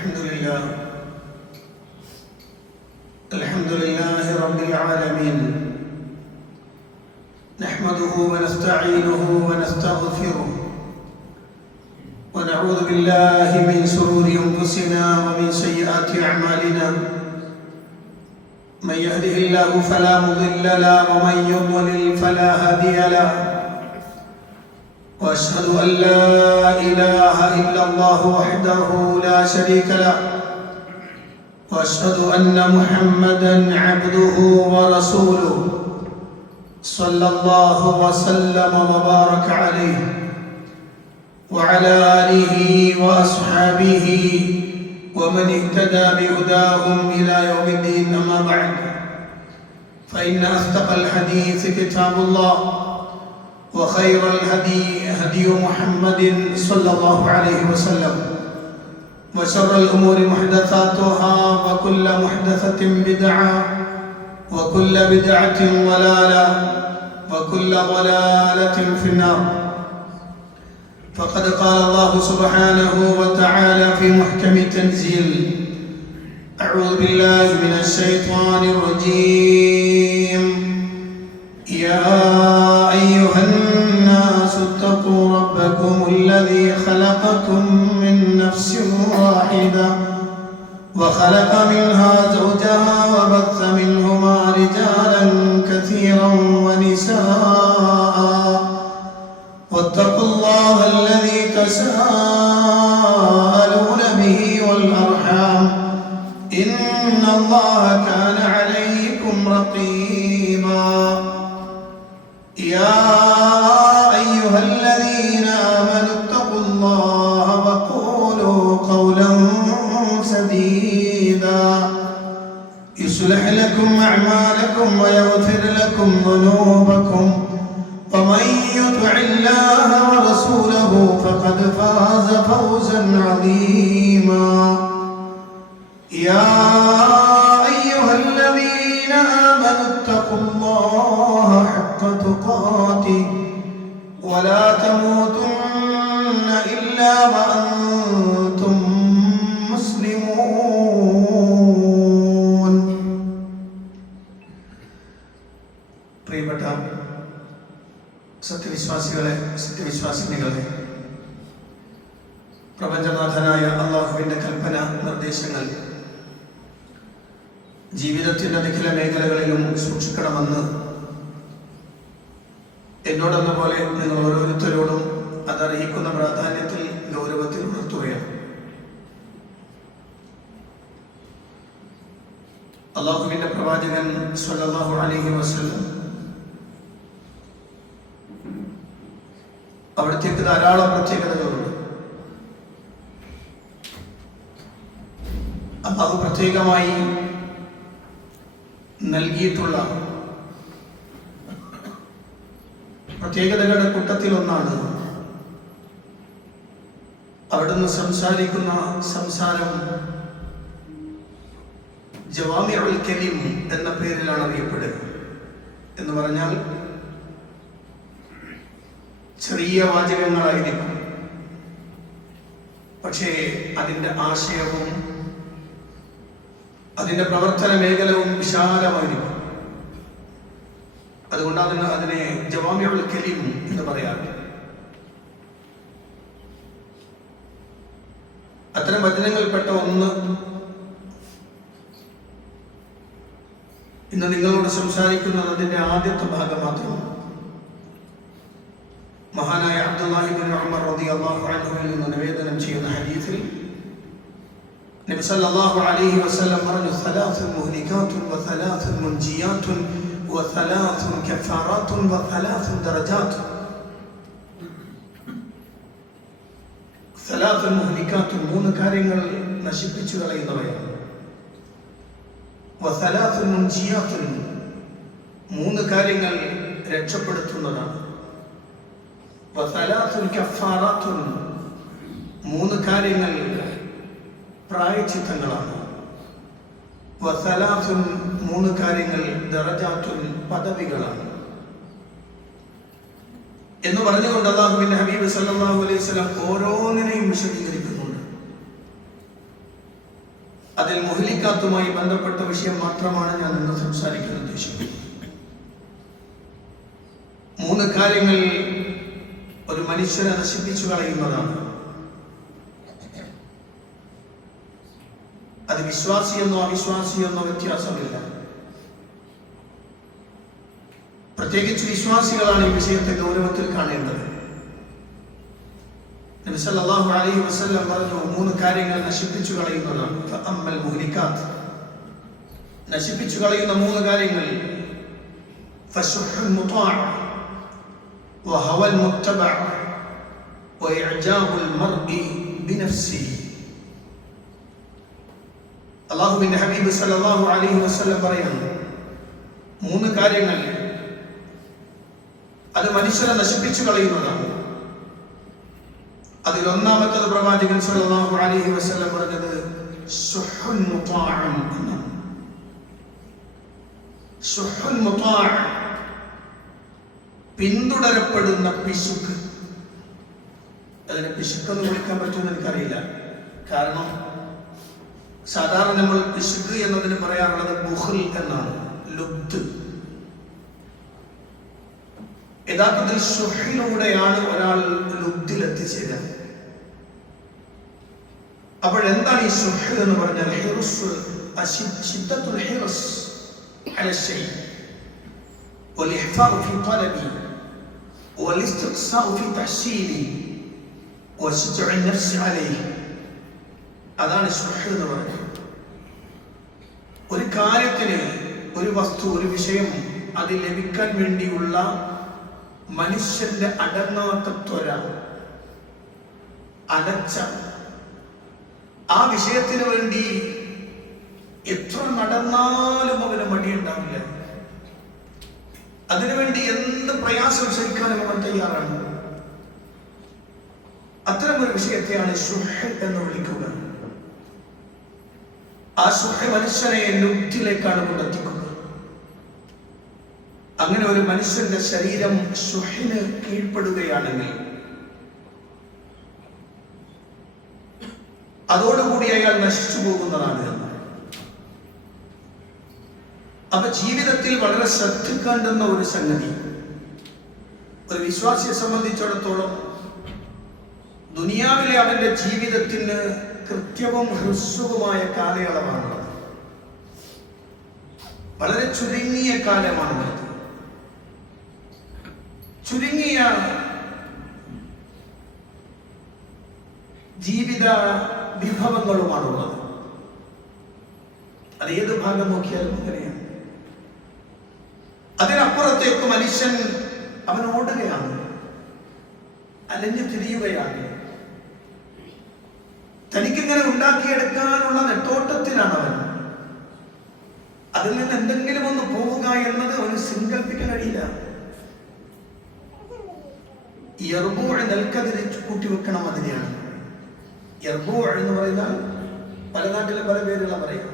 الحمد لله رب العالمين نحمده ونستعينه ونستغفره ونعوذ بالله من شرور أنفسنا ومن سيئات أعمالنا من يهده الله فلا مضل له ومن يضلل فلا هادي له وأشهد أن لا إله إلا الله وحده لا شريك له وأشهد أن محمدًا عبده ورسوله صلى الله وسلم وبارك عليه وعلى آله وأصحابه ومن اهتدى بهداهم إلى يوم الدين. أما بعد فإن أصدق الحديث كتاب الله وخير الهدي هدي محمد صلى الله عليه وسلم وشر الأمور محدثاتها وكل محدثة بدعة وكل بدعة ضلالة وكل ضلالة في النار. فقد قال الله سبحانه وتعالى في محكم تنزيل: أعوذ بالله من الشيطان الرجيم. يا أيها الناس اتقوا ربكم الذي خلقكم من نفس واحدة وخلق منها زوجها وبث منهما رجالا كثيرا ونساء واتقوا الله الذي تساءلون به والأرحام إن الله كان عليكم رقيبا. يا أيها الذين آمنوا اتقوا الله وقولوا قولا سديدا يصلح لكم أعمالكم ويغفر لكم ذنوبكم ومن يطع الله ورسوله فقد فاز فوزا عظيما. يا أيها الذين آمنوا اتقوا الله حق تقاته ولا تموتن إلا وأنتم مسلمون. പ്രിയപ്പെട്ട സത്യവിശ്വാസിനികളെ, പ്രപഞ്ചനാഥനായ അല്ലാഹുവിന്റെ കൽപ്പന നിർദ്ദേശങ്ങൾ ജീവിതത്തിന്റെ നിഖില മേഖലകളിലും സൂക്ഷിക്കണമെന്ന് എന്നോടെന്ന പോലെ നിങ്ങൾ ഓരോരുത്തരോടും അതർഹിക്കുന്ന പ്രാധാന്യത്തിൽ ഗൗരവത്തിൽ ഉണർത്തുകയാണ്. അല്ലാഹുവിന്റെ പ്രവാചകൻ സ്വല്ലല്ലാഹു അലൈഹി വസല്ലം അവിടത്തേക്ക് ധാരാളം പ്രത്യേകതകളുണ്ട്. അല്ലാഹു പ്രത്യേകമായി നൽകിയിട്ടുള്ള പ്രത്യേകതകളുടെ കൂട്ടത്തിൽ ഒന്നാണ് അവിടുന്ന് സംസാരിക്കുന്ന സംസാരം ജവാമിഉൽ കലിം എന്ന പേരിലാണ് അറിയപ്പെടുക. എന്ന് പറഞ്ഞാൽ ചെറിയ വാചകങ്ങളായിരിക്കും, പക്ഷേ അതിൻ്റെ ആശയവും അതിൻ്റെ പ്രവർത്തന മേഖലവും വിശാലമായിരിക്കും. അതുകൊണ്ടാണ് അതിനെ ജവാമിഉൽ കലിം എന്ന് പറയാറ്. അത്തരം വചനങ്ങളിൽപ്പെട്ട ഒന്ന് ഇന്ന് നിങ്ങളോട് സംസാരിക്കുന്നത് അതിൻ്റെ ആദ്യത്തെ ഭാഗം മാത്രമാണ്. മഹാനായ അബ്ദുല്ലാഹി ഇബ്നു ഉമർ റളിയല്ലാഹു അൻഹുവിൽ നിന്ന് നിവേദനം ചെയ്യുന്ന ഹദീസിൽ നബി സല്ലല്ലാഹു അലൈഹി വസല്ലം പറഞ്ഞു: സലാസുൻ മുഹ്ലികാത്തുൻ വസലാസുൻ മുൻജിയാത്തുൻ വസലാസുൻ കഫാറാത്തുൻ വസലാസുൻ ദറജാത്തുൻ. സലാസുൻ മുഹ്ലികാത്തുൻ, മൂന്ന് കാര്യങ്ങൾ നശിപ്പിച്ചു കളയുന്നവയാണ്. വസലാസുൻ മുൻജിയാത്തുൻ, മൂന്ന് കാര്യങ്ങൾ രക്ഷപ്പെടുത്തുന്നതാണ്. വസലാസുൻ കഫാറാത്തുൻ, മൂന്ന് കാര്യങ്ങൾ പ്രായശ്ചിത്തങ്ങളാണ്. വസലാസുൻ, മൂന്ന് കാര്യങ്ങൾ ദറജാത്തുൻ, പദവികളാണ് എന്ന് പറഞ്ഞുകൊണ്ട് അല്ലാഹുവിന്റെ ഹബീബ് സല്ലല്ലാഹു അലൈഹി വസല്ലം ഓരോന്നിനെയും വിശദീകരിക്കുന്നുണ്ട്. അതിൽ മുഹ്ലിക്കാത്തുമായി ബന്ധപ്പെട്ട വിഷയം മാത്രമാണ് ഞാൻ ഇന്ന് സംസാരിക്കാൻ ഉദ്ദേശിക്കുന്നത്. 3 കാര്യങ്ങൾ ഒരു മനുഷ്യനെ നശിപ്പിച്ചു കളയുന്നതാണ്. അത് വിശ്വാസിയെന്നോ അവിശ്വാസിയെന്നോ വ്യത്യാസമില്ല. പ്രത്യേകിച്ച് വിശ്വാസികളാണ് ഈ വിഷയത്തെ ഗൗരവത്തിൽ കാണേണ്ടത്. നബി സല്ലല്ലാഹു അലൈഹി വസല്ലം പറഞ്ഞു, 3 കാര്യങ്ങൾ നശിപ്പിച്ചു കളയുന്നതാണ്. ഫഅമ്മൽ മുഹ്ലികാത്ത്, നശിപ്പിച്ചു കളയുന്ന 3 കാര്യങ്ങൾ. ഫശുഹുൽ മുതാഅ വഹവൽ മുത്തബഅ വഇഅജാബുൽ മർഇ ബിനഫ്സിഹി. അല്ലാഹുവിന്റെ ഹബീബ് സല്ലല്ലാഹു അലൈഹി വസല്ലം പറയുന്നു, 3 കാര്യങ്ങൾ അത് മനുഷ്യരെ നശിപ്പിച്ചു കളയുന്നതാണ്. അതിൽ ഒന്നാമത്തത് പ്രവാചകൻ സല്ലല്ലാഹു അലൈഹി വസല്ലം പറഞ്ഞത് സുഹുൽ മുതാഅ എന്നാണ്. സുഹുൽ മുതാഅ, പിന്തുടരപ്പെടുന്ന പിശുക്ക്. അതിനെ പിശുക്കെന്ന് വിളിക്കാൻ പറ്റുമെന്ന് എനിക്കറിയില്ല. കാരണം സാധാരണ നമ്മൾ പിശുക്ക് എന്നതിന് പറയാറുള്ളത് ബുഖ്ൽ എന്നാണ്, ലുബ്ദ്. യഥാർത്ഥത്തിൽ സുഹിലൂടെയാണ് ഒരാൾ ലുബ്ദിൽ എത്തിച്ചേരുക. അപ്പോൾ എന്താണ് ഈ സുഹ് എന്ന് പറഞ്ഞാൽ? ശിദ്ദത്തുൽ ഹിർസ് അല ശൈ والإحفاء في طلبه والاستقصاء في تحصيله وشجع النفس عليه. അതാണ് സുഹ് എന്ന് പറയുന്നത്. ഒരു കാര്യത്തിന്, ഒരു വസ്തു, ഒരു വിഷയം അത് ലഭിക്കാൻ വേണ്ടിയുള്ള മനുഷ്യന്റെ അടങ്ങാത്ത ത്വര, അലച്ച, ആ വിഷയത്തിന് വേണ്ടി എത്ര നടന്നാലും അവന് മടിയുണ്ടാവില്ല. അതിനുവേണ്ടി എന്ത് പ്രയാസം സഹിക്കാനും അവൻ തയ്യാറാണ്. അത്തരമൊരു വിഷയത്തെയാണ് സുഹ് എന്ന് വിളിക്കുക. ആ സുഹ് മനുഷ്യനെ ലുബ്ധിലേക്കാണ് കൊണ്ടെത്തിക്കുക. അങ്ങനെ ഒരു മനുഷ്യന്റെ ശരീരം സുഹിന് കീഴ്പ്പെടുകയാണെങ്കിൽ അതോടുകൂടി അയാൾ നശിച്ചു പോകുന്നതാണ്. അപ്പൊ ജീവിതത്തിൽ വളരെ ശ്രദ്ധിക്കേണ്ടുന്ന ഒരു സംഗതി, ഒരു വിശ്വാസിയെ സംബന്ധിച്ചിടത്തോളം ദുനിയാവിലെ അവന്റെ ജീവിതത്തിന് കൃത്യവും ഹ്രസ്വവുമായ കാലയളവാണുള്ളത്. വളരെ ചുരുങ്ങിയ കാലമാണുള്ളത്. ചുരുങ്ങിയ ജീവിത വിഭവങ്ങളുമാണുള്ളത്. അത് ഏത് ഭാഗം നോക്കിയാലും അങ്ങനെയാണ്. അതിനപ്പുറത്തേക്ക് മനുഷ്യൻ അവൻ ഓടുകയാണ്, അലഞ്ഞു തിരിയുകയാണ്. തനിക്കിങ്ങനെ ഉണ്ടാക്കിയെടുക്കാനുള്ള നെട്ടോട്ടത്തിലാണ് അവൻ. അതിൽ നിന്ന് എന്തെങ്കിലും ഒന്ന് പോവുക എന്നത് അവന് സങ്കല്പിക്കാൻ കഴിയില്ല. യർബൂഅ്, നെൽക്കതിര് കൂട്ടിവെക്കണം, അതിനെയാണ് യർബൂഅ് എന്ന് പറയുന്നത്. പല നാട്ടിലും പല പേരുള്ള പറയും.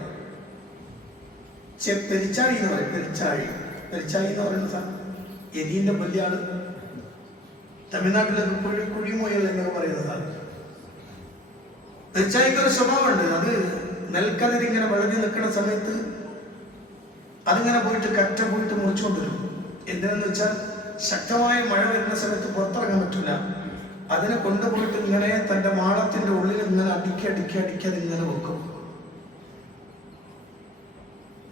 പെരിച്ചാഴി എന്ന് പറയും. പെരിച്ചാഴി എന്ന് പറയുന്ന സാധനം എലീന്റെ വലിയ ആള്. തമിഴ്നാട്ടിലൊക്കെ കുഴിമുയൽ എന്നൊക്കെ പറയുന്ന സാധനം. പെരിച്ചാഴിക്ക് ഒരു സ്വഭാവമുണ്ട്. അത് നെൽക്കതിരിങ്ങനെ വിളഞ്ഞു നിൽക്കുന്ന സമയത്ത് അതിങ്ങനെ പോയിട്ട് കറ്റ പോയിട്ട് മുറിച്ചുകൊണ്ടിരും. എന്തിനെന്ന് വെച്ചാൽ ശക്തമായ മഴ വരുന്ന സമയത്ത് പുറത്തിറങ്ങാൻ പറ്റില്ല. അതിനെ കൊണ്ടുപോയിട്ട് ഇങ്ങനെ തന്റെ മാളത്തിന്റെ ഉള്ളിൽ ഇങ്ങനെ അടുക്കി അതിങ്ങനെ വെക്കും.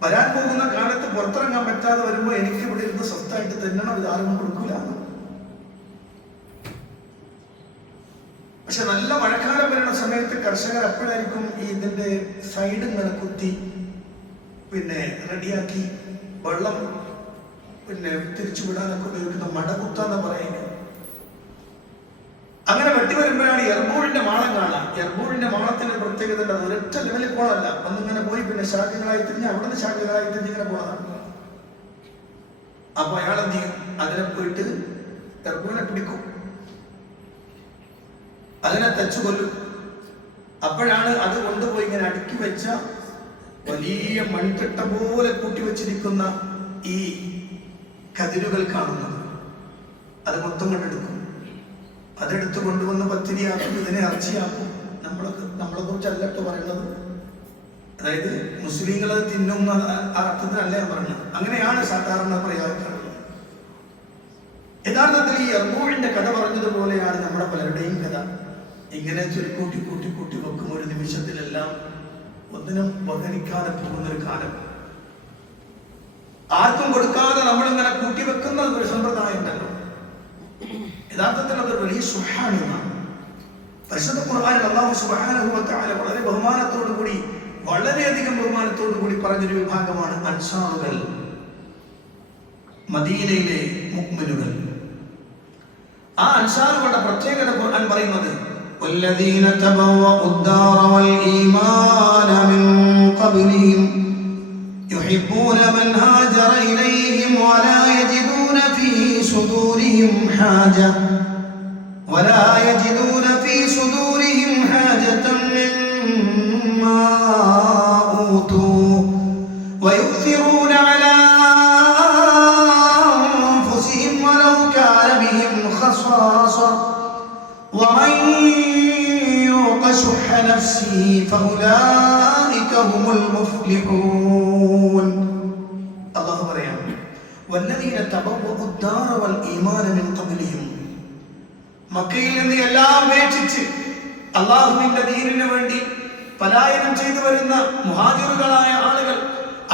വരാൻ പോകുന്ന കാലത്ത് പുറത്തിറങ്ങാൻ പറ്റാതെ വരുമ്പോ എനിക്ക് ഇവിടെ ഇരുന്ന് സ്വസ്ഥമായിട്ട് തിന്നണം, ഇത് ആരും കൊടുക്കൂല. പക്ഷെ നല്ല മഴക്കാലം വരുന്ന സമയത്ത് കർഷകർ എപ്പോഴായിരിക്കും ഈ ഇതിന്റെ സൈഡ് ഇങ്ങനെ കുത്തി റെഡിയാക്കി വെള്ളം തിരിച്ചു വിടാനൊക്കെ ഉപയോഗിക്കുന്ന മടകുത്താന്ന് പറയുന്നത്. അങ്ങനെ വെട്ടി വരുമ്പോഴാണ് എർബൂഴിന്റെ മാളം കാണാം. എർബൂഴിന്റെ മാളത്തിന്റെ പ്രത്യേകത ഉണ്ട്. അത് ഒരൊറ്റ ലെവലിൽ പോകണല്ല, ഒന്നിങ്ങനെ പോയി ശാഖകളായി തിരിഞ്ഞ് അവിടുന്ന് ശാഖകളായി തിരിഞ്ഞ് ഇങ്ങനെ പോണതാണ്. അപ്പൊ അയാൾ എന്ത് ചെയ്യും? അതിനെ പോയിട്ട് എർബൂഴിനെ പിടിക്കും, അതിനെ തച്ചു കൊല്ലും. അപ്പോഴാണ് അത് കൊണ്ടുപോയി ഇങ്ങനെ അടുക്കി വെച്ച വലിയ മൺതിട്ട പോലെ കൂട്ടി വെച്ചിരിക്കുന്ന ഈ കതിരുകൾ കാണുന്നത്. അത് മൊത്തം കൊണ്ടെടുക്കും. അതെടുത്ത് കൊണ്ടുവന്ന് പത്തിരിയാക്കും, ഇതിനെ ഇറച്ചിയാക്കും. നമ്മളെ കുറിച്ച് അല്ലട്ട് പറയുന്നത്. അതായത് മുസ്ലിങ്ങൾ അത് തിന്നുന്ന അർത്ഥത്തിലല്ല ഞാൻ പറഞ്ഞത്. അങ്ങനെയാണ് സാധാരണ പ്രയോഗിക്കാറുള്ളത്. യഥാർത്ഥത്തിൽ ഈ യർമൂഇന്റെ കഥ പറഞ്ഞതുപോലെയാണ് നമ്മുടെ പലരുടെയും കഥ. ഇങ്ങനെ ചുരുക്കൂട്ടി കൂട്ടി കൂട്ടി വെക്കും ഒരു നിമിഷത്തിലെല്ലാം ഒന്നിനും ഉപകരിക്കാതെ പോകുന്ന ഒരു കാലം. ആർക്കും കൊടുക്കാതെ നമ്മളിങ്ങനെ കൂട്ടിവെക്കുന്ന ഒരു സമ്പ്രദായം ഉണ്ടല്ലോ. യഥാർത്ഥത്തിൽ അതൊരു വലിയ സുബ്ഹാനല്ലാഹ്. പരിശുദ്ധ ഖുർആനിൽ അല്ലാഹു സുബ്ഹാനഹു വ തആല വളരെ ബഹുമാനത്തോടുകൂടി, വളരെയധികം ബഹുമാനത്തോടുകൂടി പറഞ്ഞൊരു വിഭാഗമാണ് അൻസാറുകൾ, മദീനയിലെ മുഅ്മിനുകൾ. ആ അൻസാറുകളുടെ പ്രത്യേകത ഖുർആൻ പറയുന്നത് വല്ലദീന തബവ്വഉ الدار والإيمان من قبلهم يحبون من هاجر إليهم ولا يجدون في صدورهم حاجة مما أوتوا ويؤثرون على أنفسهم ولو كان بهم خصاصة ومن يوق شح نفسه فأولئك هم المفلحون. الله പറയാം والذين تبوأوا الدار والإيمان من قبلهم. മക്കയിൽ നിന്ന് എല്ലാം ഉപേക്ഷിച്ച് അല്ലാഹുവിന്റെ ദീനിനു വേണ്ടി പലായനം ചെയ്തു വരുന്ന മുഹാജിറുകളായ ആളുകൾ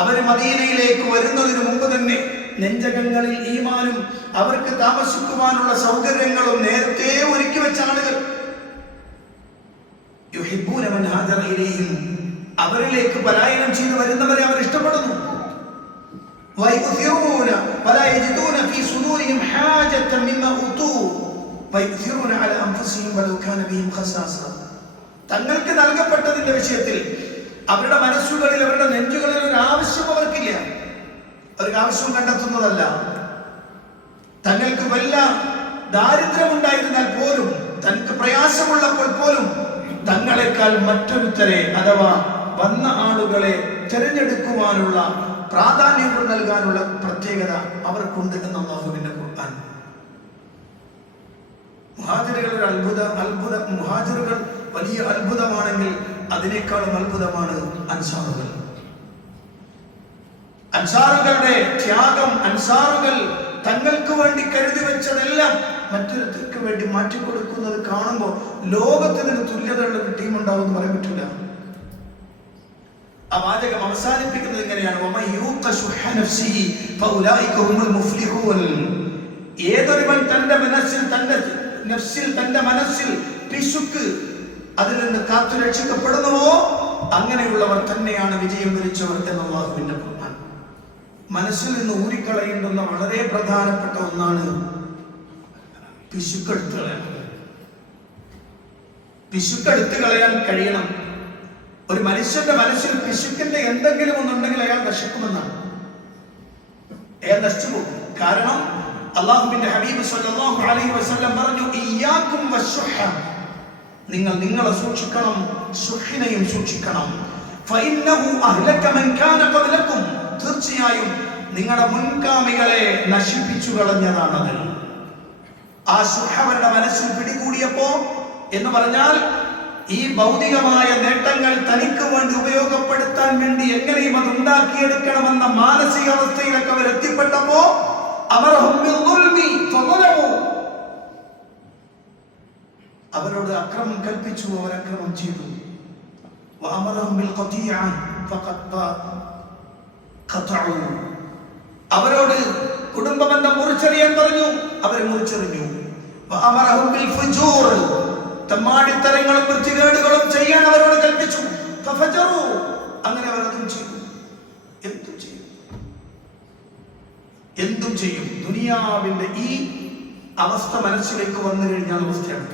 അവര് മദീനയിലേക്ക് വരുന്നതിന് മുമ്പ് തന്നെ നെഞ്ചകങ്ങളിൽ ഈമാനും അവർക്ക് താമസിക്കുവാനുള്ള സൗകര്യങ്ങളും നേരത്തെ ഒരുക്കി വെച്ച ആളുകൾ. യുഹിബ്ബൂന മൻ ഹാജറ ഇലൈഹിം, അവരിലേക്ക് പലായനം ചെയ്തു വരുന്നവരെ അവർ ഇഷ്ടപ്പെടുന്നു. വയുസിറൂന വലാ യജിദൂന ഫീ സുദൂരിഹിം ഹാജത്തൻ മിമ്മാ ഊതൂ വയുസിറൂന അലാ അൻഫുസിഹിം വലൗ കാന ബിഹിം ഖസാസ. തങ്ങൾക്ക് നൽകപ്പെട്ടതിന്റെ വിഷയത്തിൽ അവരുടെ മനസ്സുകളിൽ, അവരുടെ നെഞ്ചുകളിൽ ഒരു ആവശ്യം അവർക്കില്ല. അവർക്ക് ആവശ്യം കണ്ടെത്തുന്നതല്ല. തങ്ങൾക്ക് വല്ല ദാരിദ്ര്യമുണ്ടായിരുന്നാൽ പോലും, തങ്ങൾക്ക് പ്രയാസമുള്ളപ്പോൾ പോലും തങ്ങളെക്കാൾ മറ്റൊരുത്തരെ അഥവാ വന്ന ആളുകളെ തിരഞ്ഞെടുക്കുവാനുള്ള, പ്രാധാന്യം നൽകാനുള്ള പ്രത്യേകത അവർക്കുണ്ട് എന്ന് അല്ലാഹുവിന്റെ ഖുർആൻ. മുഹാജിറുകൾ ഒരു മുഹാജിറുകൾ വലിയ അത്ഭുതമാണെങ്കിൽ അതിനേക്കാളും അത്ഭുതമാണ് അൻസാറുകൾ. അൻസാറുകളുടെ ത്യാഗം, അൻസാറുകൾ തങ്ങൾക്ക് വേണ്ടി കരുതി വെച്ചതെല്ലാം മറ്റൊരുത്തർക്ക് വേണ്ടി മാറ്റിക്കൊടുക്കുന്നത് കാണുമ്പോൾ ലോകത്തിന് തുല്യതയുള്ള ഒരു ടീം ഉണ്ടാവും എന്ന് പറയാൻ പറ്റില്ല. ആ വാചകം അവസാനിപ്പിക്കുന്നത് ഇങ്ങനെയാണ്, ഏതൊരുവൻ തന്റെ മനസ്സിൽ പിശുക്ക് അതിൽ നിന്ന് കാത്തു രക്ഷിക്കപ്പെടുന്നുവോ അങ്ങനെയുള്ളവർ തന്നെയാണ് വിജയം വരിച്ചവർ എന്ന് അല്ലാഹുവിന്റെ ഖുർആൻ. മനസ്സിൽ നിന്ന് ഊരിക്കളയേണ്ടുന്ന വളരെ പ്രധാനപ്പെട്ട ഒന്നാണ് പിശുക്കെടുത്ത് കളയാൻ. പിശുക്കെടുത്ത് കളയാൻ കഴിയണം. ഒരു മനുഷ്യന്റെ മനസ്സിൽ പിശുക്കിന്റെ എന്തെങ്കിലും ഒന്നുണ്ടെങ്കിൽ അയാൾ നശിക്കുമെന്നാണ്. അയാൾ നശിച്ചു പോകും. കാരണം അല്ലാഹുവിന്റെ ഹബീബ് സല്ലല്ലാഹു അലൈഹി വസല്ലം പറഞ്ഞു, ഇയ്യാകും വശുഹ, നിങ്ങൾ നിങ്ങളെ സൂക്ഷിക്കണം, ശുഹിനെയും സൂക്ഷിക്കണം. ഫഇന്നഹു അഹ്ലക മൻ കാന ഖബ്ലകും, തീർച്ചയായും നിങ്ങളുടെ മുൻഗാമികളെ നശിപ്പിച്ചു കളഞ്ഞതാണത്. ആ ശുഹ അവരുടെ മനസ്സിൽ പിടികൂടിയപ്പോ എന്ന് പറഞ്ഞാൽ ഈ ഭൗതികമായ നേട്ടങ്ങൾ തനിക്ക് വേണ്ടി ഉപയോഗപ്പെടുത്താൻ വേണ്ടി എങ്ങനെയും അത് ഉണ്ടാക്കിയെടുക്കണമെന്ന മാനസികാവസ്ഥയിലൊക്കെ അവർ എത്തിപ്പെട്ടപ്പോ അവരോട് അക്രമം കൽപ്പിച്ചു, അവർ അക്രമം ചെയ്തു. അവരോട് കുടുംബബന്ധം മുറിച്ചെറിയാൻ പറഞ്ഞു, അവരെ മുറിച്ചെറിഞ്ഞു. തമ്മാടിത്തരങ്ങളും വൃത്തികേടുകളും ചെയ്യാൻ അവരോട് കൽപ്പിച്ചു. അങ്ങനെ അവർ അതും ചെയ്തു. എന്തും ചെയ്യും. ദുനിയാവിന്റെ ഈ അവസ്ഥ മനസ്സിലേക്ക് വന്നു കഴിഞ്ഞാൽ അവസ്ഥയാണ്.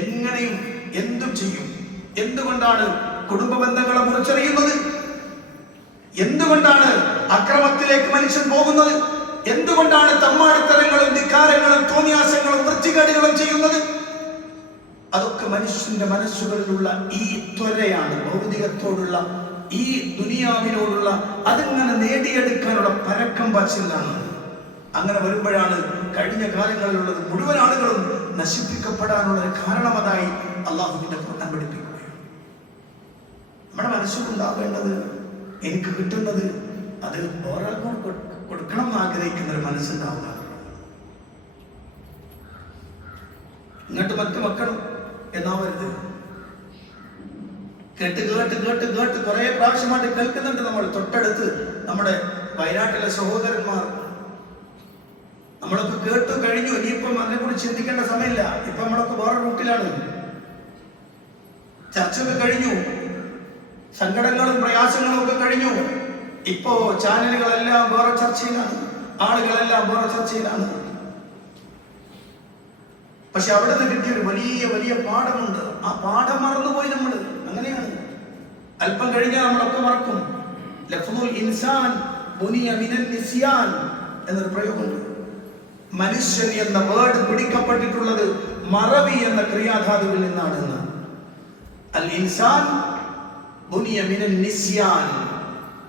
എങ്ങനെയും എന്തും ചെയ്യും. എന്തുകൊണ്ടാണ് കുടുംബ ബന്ധങ്ങളെ മുറിച്ചെറിയുന്നത്? എന്തുകൊണ്ടാണ് അക്രമത്തിലേക്ക് മനുഷ്യൻ പോകുന്നത്? എന്തുകൊണ്ടാണ് തമ്മാടിത്തരങ്ങളും ധിക്കാരങ്ങളും തോന്നിയാസങ്ങളും വൃത്തികേടുകളും ചെയ്യുന്നത്? അതൊക്കെ മനുഷ്യന്റെ മനസ്സുകളിലുള്ള ഈ ത്വരയാണ്, ഭൗതികത്തോടുള്ള ഈ ദുനിയാവിനോടുള്ള അതിങ്ങനെ നേടിയെടുക്കാനുള്ള പരക്കം പാച്ചിലാണ്. അങ്ങനെ വരുമ്പോഴാണ് കഴിഞ്ഞ കാലങ്ങളിലുള്ളത് മുഴുവൻ ആളുകളും നശിപ്പിക്കപ്പെടാനുള്ള കാരണമതായി അല്ലാഹുവിന്റെ ഖുർആൻ പഠിപ്പിക്കുകയാണ്. നമ്മുടെ മനസ്സിലുണ്ടാവേണ്ടത് എനിക്ക് കിട്ടുന്നത് അത് ഒരാൾക്കും കൊടുക്കണം എന്ന് ആഗ്രഹിക്കുന്ന ഒരു മനസ്സുണ്ടാവുക. ഇങ്ങോട്ട് മറ്റു മക്കളും എന്നാവരുത്. കേട്ട് കേട്ട് കേട്ട് കേട്ട് കുറെ പ്രാവശ്യമായിട്ട് കേൾക്കുന്നുണ്ട്. നമ്മൾ തൊട്ടടുത്ത് നമ്മുടെ വയനാട്ടിലെ സഹോദരന്മാർ നമ്മളൊക്കെ കേട്ടു കഴിഞ്ഞു. ഇനിയിപ്പം അതിനെക്കുറിച്ച് ചിന്തിക്കേണ്ട സമയമില്ല. ഇപ്പൊ നമ്മളൊക്കെ വേറെ റൂട്ടിലാണ്. ചർച്ചയൊക്കെ കഴിഞ്ഞു, സങ്കടങ്ങളും പ്രയാസങ്ങളും ഒക്കെ കഴിഞ്ഞു. ഇപ്പോ ചാനലുകളെല്ലാം വേറെ ചർച്ചയിലാണ്, ആളുകളെല്ലാം വേറെ ചർച്ചയിലാണ്. പക്ഷെ അവിടെ നിന്ന് കിട്ടിയൊരു വലിയ വലിയ പാഠമുണ്ട്. ആ പാഠം മറന്നുപോയി നമ്മൾ. അങ്ങനെയാണ്, അല്പം കഴിഞ്ഞാൽ നമ്മളൊക്കെ മറക്കും. ലഫ്ദുൽ ഇൻസാൻ ബുനിയ മിനൻ നിസ്യാൻ എന്നൊരു പ്രയോഗമുണ്ട്. മനുഷ്യൻ എന്ന വേർഡ് പിടിക്കപ്പെട്ടിട്ടുള്ളത് മറവി എന്ന ക്രിയാധാതുവിൽ നിന്നാണ് എന്ന്. അൽ ഇൻസാൻ ബുനിയ മിനൻ നിസ്യാൻ.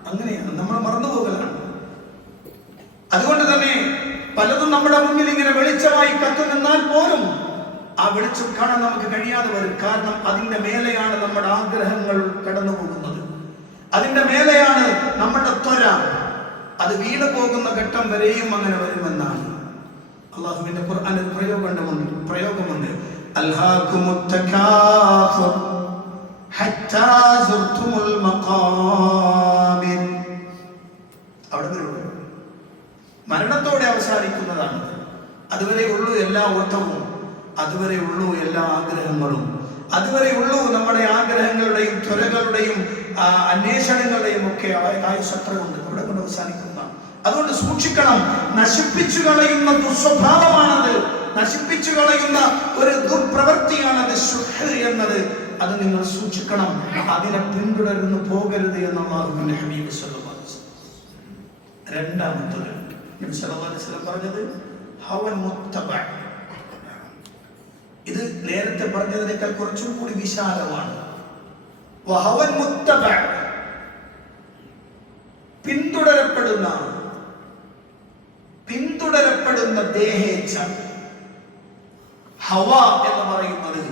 അങ്ങനെയാണ്, നമ്മൾ മറന്നുപോകലാണ്. അതുകൊണ്ട് തന്നെ പലതും നമ്മുടെ മുന്നിൽ ഇങ്ങനെ വെളിച്ചമായി കത്തു നിന്നാൽ പോലും ആ വെളിച്ചം കാണാൻ നമുക്ക് കഴിയാതെ വരും. കാരണം അതിന്റെ മേലെയാണ് നമ്മുടെ ആഗ്രഹങ്ങൾ കടന്നു പോകുന്നത്, അതിന്റെ മേലെയാണ് നമ്മുടെ ത്വര. അത് വീണു പോകുന്ന ഘട്ടം വരെയും അങ്ങനെ വരുമെന്നാണ് അള്ളാഹുവിന്റെ ഖുർആനിൽ പ്രയോഗമുണ്ട്. അൽഹാകുമുത് തകാസുർ ഹത്താ സുർതുമുൽ മഖാബിർ. അവിടെ മരണത്തോടെ അവസാനിക്കുന്നതാണ്. അതുവരെ ഉള്ളൂ എല്ലാ ഓട്ടവും, അതുവരെ ഉള്ളൂ എല്ലാ ആഗ്രഹങ്ങളും, അതുവരെ ഉള്ളൂ നമ്മുടെ ആഗ്രഹങ്ങളുടെയും ത്വരകളുടെയും അന്വേഷണങ്ങളുടെയും ഒക്കെ ആയുസത്രമുണ്ട്. അവിടെ കൊണ്ട് അവസാനിക്കുന്നതാണ്. അതുകൊണ്ട് സൂക്ഷിക്കണം. നശിപ്പിച്ചു കളയുന്ന ദുസ്വഭാവമാണത്, നശിപ്പിച്ചു കളയുന്ന ഒരു ദുർപ്രവൃത്തിയാണത് ശുഹ് എന്നത്. അത് നിങ്ങൾ സൂക്ഷിക്കണം. അതിനെ പിന്തുടർന്ന് പോകരുത് എന്ന് അല്ലാഹുവിന്റെ ഹബീബ് സല്ലല്ലാഹു അലൈഹി വസല്ലം. രണ്ടാമത്തത് നബി സല്ലല്ലാഹു അലൈഹി വസല്ലം പറഞ്ഞത് ഹവൻ മുത്തബഅ. ഇത് നേരത്തെ പറഞ്ഞതിനേക്കാൾ കുറച്ചും കൂടി വിശാലമാണ്. വഹവൻ മുത്തബഅ, പിന്തുടരപ്പെടുന്ന ദേഹേച്ഛ. ഹവ എന്ന് പറയുന്നത്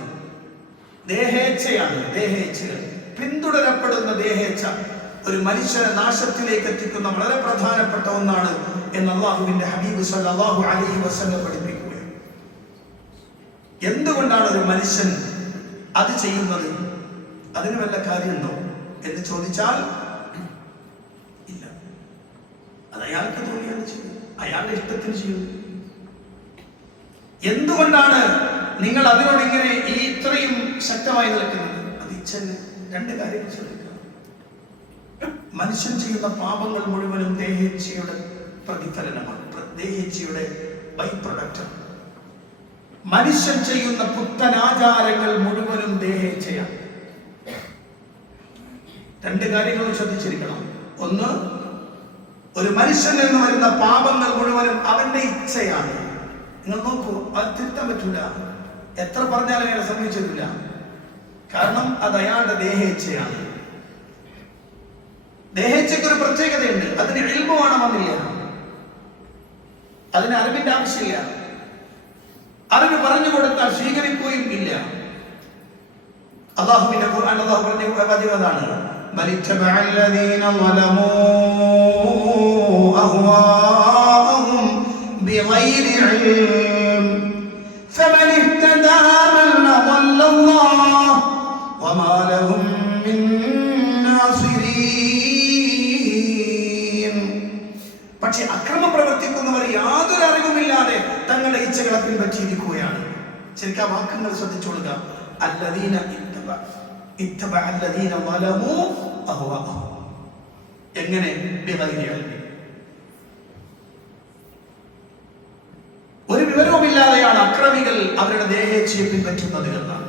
ദേഹേച്ഛയാണ്, ദേഹേച്ഛകൾ. പിന്തുടരപ്പെടുന്ന ദേഹേച്ഛ ഒരു മനുഷ്യനെ നാശത്തിലേക്ക് എത്തിക്കുന്ന വളരെ പ്രധാനപ്പെട്ട ഒന്നാണ് എന്ന് അല്ലാഹുവിന്റെ ഹബീബ് സല്ലല്ലാഹു അലൈഹി വസല്ലം പഠിപ്പിക്കുക. എന്തുകൊണ്ടാണ് ഒരു മനുഷ്യൻ അത് ചെയ്യുന്നത്? അതിന് വല്ല കാര്യമുണ്ടോ എന്ന് ചോദിച്ചാൽ ഇല്ല. അത് അയാൾക്ക് തോന്നിയാണ് ചെയ്യുന്നത്, അയാളുടെ ഇഷ്ടത്തിന് ചെയ്യുന്നു. എന്തുകൊണ്ടാണ് നിങ്ങൾ അതിനോട് ഇങ്ങനെ ഇത്രയും ശക്തമായി നിൽക്കുന്നത്? അത് ഇച്ഛന്. രണ്ട് കാര്യങ്ങൾ ശ്രദ്ധിക്കുക. മനുഷ്യൻ ചെയ്യുന്ന പാപങ്ങൾ മുഴുവനും ദേഹേച്ഛയുടെ പ്രതിഫലനമാണ്, ദേഹേച്ഛയുടെ ബൈ പ്രൊഡക്റ്റ്. മനുഷ്യൻ ചെയ്യുന്ന പുത്തനാചാരങ്ങൾ മുഴുവനും ദേഹേച്ഛയാണ്. രണ്ട് കാര്യങ്ങൾ ശ്രദ്ധിച്ചിരിക്കണം. ഒന്ന്, ഒരു മനുഷ്യൻ എന്ന് വരുന്ന പാപങ്ങൾ മുഴുവനും അവന്റെ ഇച്ഛയാണ്. നിങ്ങൾ നോക്കൂ, അത് തിരുത്താൻ പറ്റൂല. എത്ര പറഞ്ഞാലും അയാളെ സംഭവിച്ചിട്ടില്ല. കാരണം അത് അയാളുടെ ദേഹേച്ഛയാണ്. ദേഹേച്ഛയ്ക്ക് ഒരു പ്രത്യേകതയുണ്ട്. അതിന് ഇൽമു വേണമെന്നില്ല, അതിന് അറിവിന്റെ ആവശ്യമില്ല. അറിവ് പറഞ്ഞു കൊടുത്താൽ സ്വീകരിക്കുകയും ഇല്ല. അല്ലാഹുവിന്റെ ഖുർആൻ അല്ലാഹു പറഞ്ഞ പതിവതാണ്, ബലിത്തബഅ അല്ലദീന ളലമൂ അഹ്വാഅഹും ബിഗൈരി ഇൽം ഫമൻ ഇഹ്തദാ മൻ അളല്ലല്ലാഹു വമാ ലഹും മിൻ നാസിരീൻ. പക്ഷേ അക്രമം പ്രവർത്തിക്കുന്നവർ യാതൊരു അറിവുമില്ലാതെ തങ്ങളുടെ ഇച്ഛകളെ പിൻപറ്റിയിരിക്കുകയാണ്. ശരിക്കും ആ വാക്കുകൾ ശ്രദ്ധിച്ചോളുക. അല്ലദീന ഇത്തബഅ അല്ലദീന ളലമൂ അഹ്വാഅഹും. എങ്ങനെ? ബിഗൈരി ഇൽം. ഒരു വിവരവുമില്ലാതെയാണ് അക്രമികൾ അവരുടെ ദേഹേച്ഛയെ പിൻപറ്റുന്നത് എന്നാണ്.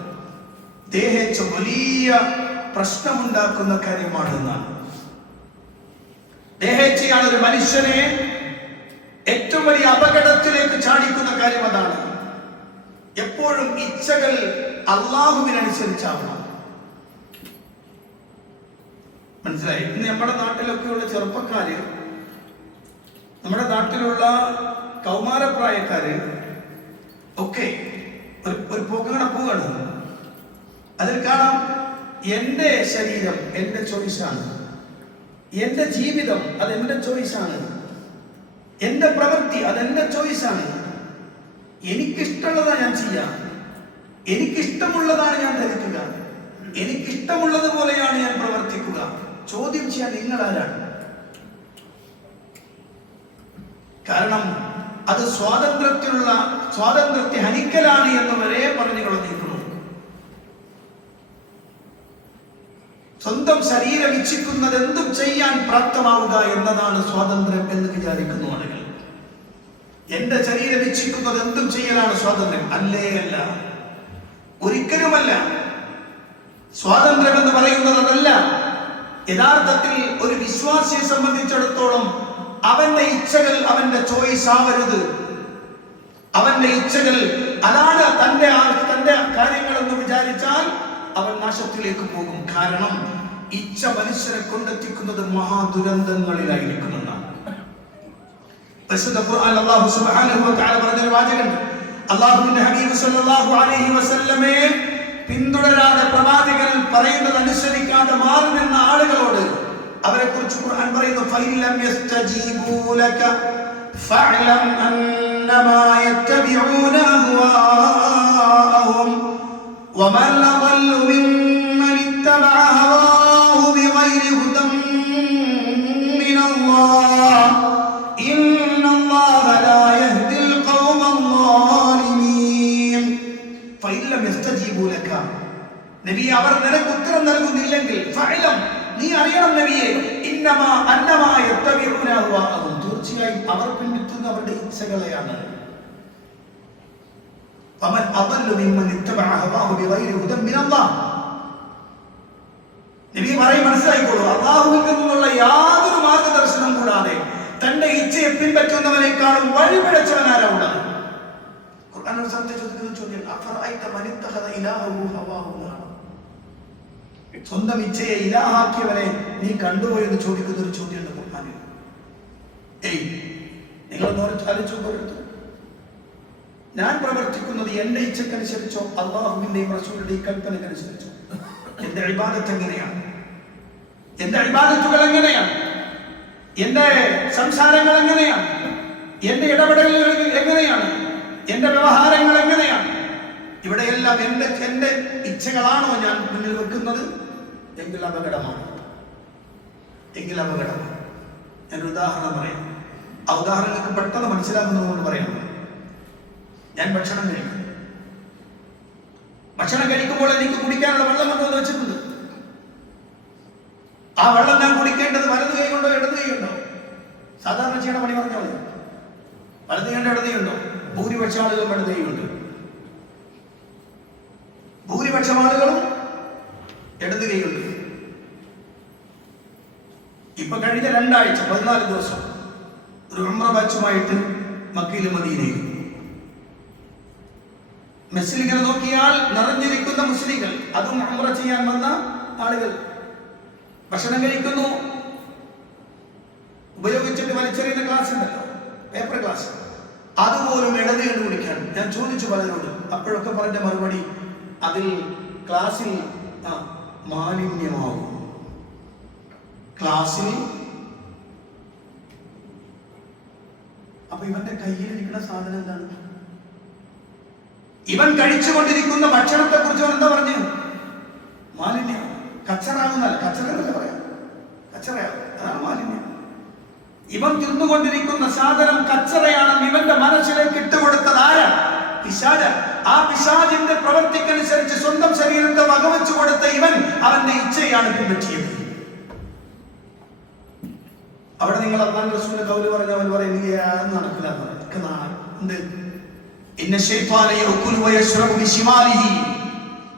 ദേഹേച്ഛ വലിയ പ്രശ്നമുണ്ടാക്കുന്ന കാര്യമാണെന്നാണ്. ദേഹേച്ഛയാണ് ഒരു മനുഷ്യനെ ഏറ്റവും വലിയ അപകടത്തിലേക്ക് ചാടിക്കുന്ന കാര്യം. അതാണ് എപ്പോഴും ഇച്ഛകൾ അള്ളാഹുവിനനുസരിച്ചാവണം. മനസ്സിലായി? ഇന്ന് നമ്മുടെ നാട്ടിലൊക്കെയുള്ള ചെറുപ്പക്കാര്, നമ്മുടെ നാട്ടിലുള്ള കൗമാരപ്രായക്കാര് ഒക്കെ ഒരു പോക്കാണ് പോവാണ്. അതിൽ കാണാം എൻ്റെ ശരീരം എൻ്റെ ചോയ്സാണ്, എൻ്റെ ജീവിതം അതെൻ്റെ ചോയ്സാണ്, എൻ്റെ പ്രവൃത്തി അതെൻ്റെ ചോയ്സാണ്. എനിക്കിഷ്ടമുള്ളതാണ് ഞാൻ ചെയ്യാം, എനിക്കിഷ്ടമുള്ളതാണ് ഞാൻ ധരിക്കുക, എനിക്കിഷ്ടമുള്ളതുപോലെയാണ് ഞാൻ പ്രവർത്തിക്കുക. ചോദ്യം ചെയ്യാൻ നിങ്ങൾ ആരാണ്? കാരണം അത് സ്വാതന്ത്ര്യത്തെ ഹനിക്കലാണ് എന്ന് വരെ പറഞ്ഞു കളഞ്ഞിരിക്കുന്നു. സ്വന്തം ശരീരം ഇച്ഛിക്കുന്നത് എന്തും ചെയ്യാൻ പ്രാപ്തമാവുക എന്നതാണ് സ്വാതന്ത്ര്യം എന്ന് വിചാരിക്കുന്നു ആളുകൾ. എന്റെ ശരീരം ഇച്ഛിക്കുന്നത് എന്തും ചെയ്യലാണ് സ്വാതന്ത്ര്യം. അല്ലേ അല്ല, ഒരിക്കലുമല്ല. സ്വാതന്ത്ര്യം എന്ന് പറയുന്നത് അതല്ല. യഥാർത്ഥത്തിൽ ഒരു വിശ്വാസിയെ സംബന്ധിച്ചിടത്തോളം അവന്റെ ഇച്ഛകൾ അവന്റെ ചോയ്സ് ആവരുത്. അവന്റെ ഇച്ഛകൾ അതാണ് തന്റെ കാര്യങ്ങൾ എന്ന് വിചാരിച്ചാൽ അവൻ നാശത്തിലേക്ക് പോകും. കാരണം ഇച്ഛ മനുഷ്യരെ കൊണ്ടെത്തിക്കുന്നത് മഹാദുരന്തങ്ങളിലായിരിക്കുമെന്നാണ്. പരിശുദ്ധ ഖുർആനിൽ അല്ലാഹു സുബ്ഹാനഹു വ തആല പറഞ്ഞ വാചകമുണ്ട്. അല്ലാഹുവിന്റെ ഹബീബ് സല്ലല്ലാഹു അലൈഹി വസല്ലമയെ പിന്തുടരാതെ പ്രവാചകൻ പറയുന്നത് അനുസരിക്കാതെ മാറി നിന്ന ആളുകളോട് അവരെ കുറിച്ച് ഖുർആൻ പറയുന്നു, ഫൈലം യസ്തജീബൂ ലക ഫഅലം അന്നമാ യത്തബിഊന അഹ്വാഅഹും വമൻ അദല്ലു മിമ്മൻ ഇത്തബഅ ഹവാഹു ബിഗൈരി ഹുദൻ മിനല്ലാഹ് ഇന്നല്ലാഹ ലാ യഹ്ദിൽ ഖൗമൽ ളാലിമീൻ. ഫൈലം യസ്തജീബൂ ലക, നബി അവർ നിനക്ക് ഉത്തരം നൽകുന്നില്ലെങ്കിൽ ഫഅലം, നീ അറിയണം നബിയെ, ഇന്നമാ അന്നമാ യത്തബിഊന അഹ്വാഅഹും, തീർച്ചയായും അവർ പിന്തുടരുന്ന അവരുടെ ഇച്ഛകളെയാണ്. വമൻ അദല്ലു മിമ്മൻ ഇത്തബഅ ഹവാഹു ബിഗൈരി ഹുദൻ മിനല്ലാഹ്, നബി പറയും മനസ്സിലായിക്കോളൂ, അല്ലാഹുവിൽ നിന്നുള്ള യാതൊരു മാർഗദർശനം കൂടാതെ തന്റെ ഇച്ഛയെ പിൻപറ്റുന്നവനേക്കാളും വഴിപിഴച്ചവനാരാവുള്ളത്. ഖുർആൻ ചോദിക്കുന്ന ചോദ്യം അഫറഅയ്ത മൻ ഇത്തഖദ ഇലാഹു ഹവാഹു, സ്വന്തം ഇച്ഛയെ ഇലാഹാക്കിയവനെ നീ കണ്ടുപോയെന്ന് ചോദിക്കുന്ന ഒരു ചോദ്യമുണ്ട് ഖുർആനിൽ. നിങ്ങളൊന്ന് ആലോചിച്ചു, ഞാൻ പ്രവർത്തിക്കുന്നത് എന്റെ ഇച്ഛക്കനുസരിച്ചോ അല്ലാഹുവിന്റെയും റസൂലിന്റെയും കൽപ്പനക്കനുസരിച്ചോ? എന്റെ ഇബാദത്ത് എങ്ങനെയാണ്? എന്റെ ഇബാദത്തുകൾ എങ്ങനെയാണ്? എന്റെ സംസാരങ്ങൾ എങ്ങനെയാണ്? എന്റെ ഇടപെടലുകൾ എങ്ങനെയാണ്? എന്റെ വ്യവഹാരങ്ങൾ എങ്ങനെയാണ്? ഇവിടെയെല്ലാം എന്റെ ഇച്ഛകളാണോ ഞാൻ മുന്നിൽ വെക്കുന്നത്? എങ്കിൽ അപകടമാണ്. ഞാനൊരു ഉദാഹരണം പറയാം. ആ ഉദാഹരണങ്ങൾക്ക് പെട്ടെന്ന് മനസ്സിലാകുന്നതുകൊണ്ട് പറയാം. ഞാൻ ഭക്ഷണം കഴിക്കുമ്പോൾ എനിക്ക് കുടിക്കാനുള്ള വെള്ളം കൊണ്ടുവന്ന് വെച്ചിട്ടുണ്ട്. ആ വെള്ളം ഞാൻ കുടിക്കേണ്ടത് വലത് കൈ കൊണ്ടോ ഇടത് കൈ ഉണ്ടോ? സാധാരണ ചെയ്യണ പണി പറഞ്ഞാൽ മതി. വലത് കൈ ഉണ്ടോ ഇടത് കൈ ഉണ്ടോ? ഭൂരിപക്ഷ ആളുകളും ഇടത് കൈ ഉണ്ട്. ഭൂരിപക്ഷം ആളുകളും ഇടത് കൈയുണ്ട്. ഇപ്പൊ കഴിഞ്ഞ 2 ആഴ്ച 14 ദിവസം ഒരു ഉംറ ബാച്ചുമായിട്ട് മക്കയിലും മദീനയിലും മെസ്സിൽ ഇങ്ങനെ നോക്കിയാൽ നിറഞ്ഞിരിക്കുന്ന മുസ്ലിങ്ങൾ, അതും ഉംറ ചെയ്യാൻ വന്ന ആളുകൾ ഭക്ഷണം കഴിക്കുന്നു. ഉപയോഗിച്ചിട്ട് വലിച്ചെറിയുന്ന ഗ്ലാസ് ഉണ്ടല്ലോ, പേപ്പർ ഗ്ലാസ്, അതുപോലും ഇടത് കണ്ട് കുടിക്കാൻ. ഞാൻ ചോദിച്ചു പലരോട്, അപ്പോഴൊക്കെ പറഞ്ഞ മറുപടി അതിൽ ക്ലാസ്സിൽ മാലിന്യമാകും. ക്ലാസ്സിൽ അപ്പൊ ഇവന്റെ കയ്യിലിരിക്കുന്ന സാധനം എന്താണ്? ഇവൻ കഴിച്ചുകൊണ്ടിരിക്കുന്ന ഭക്ഷണത്തെ കുറിച്ച് എന്താ പറഞ്ഞു? മാലിന്യം, കച്ചറാകുന്നല്ല, കച്ചറ പറയാം, കച്ചറയാകും, അതാണ് മാലിന്യം. ഇവൻ തിന്നുകൊണ്ടിരിക്കുന്ന സാധനം കച്ചറയാണെന്ന് ഇവന്റെ മനസ്സിലേക്ക് ഇട്ടുകൊടുത്തത് ആരാണ്? പിശാച്. ആ പിശാചിന്റെ പ്രവൃത്തിക്കനുസരിച്ച് സ്വന്തം ശരീരത്തെ വകവെച്ചു കൊടുത്ത ഇവൻ അവന്റെ ഇച്ഛയാണ് പിൻപറ്റിയത്. അവിടെ നിങ്ങൾ അല്ലാഹു റസൂലിന്റെ ഖൗല് പറഞ്ഞ അവൻ പറയും നീ നടക്കില്ല.